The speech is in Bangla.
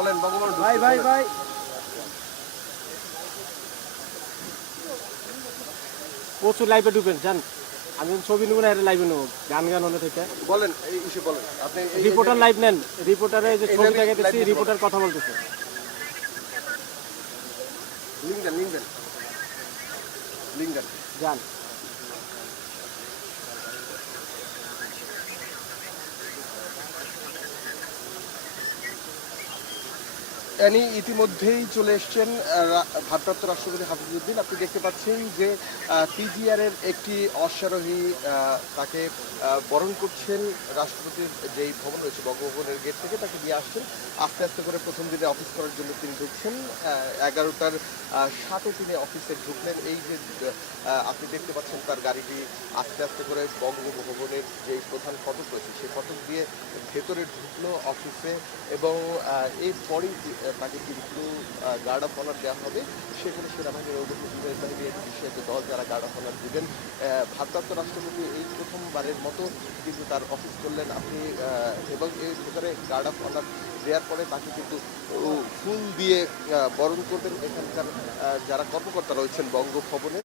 বলেন বঙ্গবন্ধু ভাই ভাই ভাই প্রচুর লাইভে ঢুকেন যান। আমি ছবি নেবো না, এটা লাইভে নেবো, গান গান হলে থেকে। বলেন এই ইস্যু বলেন আপনি রিপোর্টার লাইভ নেন, রিপোর্টারে যে ছবি এইভাবে দেখাইতেছি, live নিতে রিপোর্টার কথা বলতেছে। লিঙ্ক দেন লিঙ্ক দেন লিঙ্ক দেন। যান। ইনি ইতিমধ্যেই চলে এসছেন ভারপ্রাপ্ত রাষ্ট্রপতি হাফিজউদ্দিন। আপনি দেখতে পাচ্ছেন যে পিজিআর এর একটি অশ্বারোহী তাকে বরণ করছেন রাষ্ট্রপতির যেই ভবন রয়েছে বঙ্গভবনের গেট থেকে, তাকে নিয়ে আসছেন। আস্তে আস্তে করে প্রথম দিনে অফিস করার জন্য তিনি ঢুকছেন। 11টার 7-এ তিনি অফিসে ঢুকলেন। এই যে আপনি দেখতে পাচ্ছেন তার গাড়িটি আস্তে আস্তে করে বঙ্গভবনের যেই প্রধান ফটক রয়েছে সেই ফটক দিয়ে ভেতরে ঢুকলো অফিসে, এবং এরপরেই তাকে কিন্তু গার্ড অফ অনার দেওয়া হবে। সেখানে সেনাবাহিনীর অভিযোগের বাহিনীর বিশেষ দল যারা গার্ড অফ অনার দিবেন। ভারপ্রাপ্ত রাষ্ট্রপতি এই প্রথমবারের মতো কিন্তু তার অফিস করলেন আপনি, এবং এর ভেতরে গার্ড অফ অনার দেওয়ার পরে তাকে কিন্তু ফুল দিয়ে বরণ করবেন এখানকার যারা কর্মকর্তা রয়েছেন বঙ্গভবনে।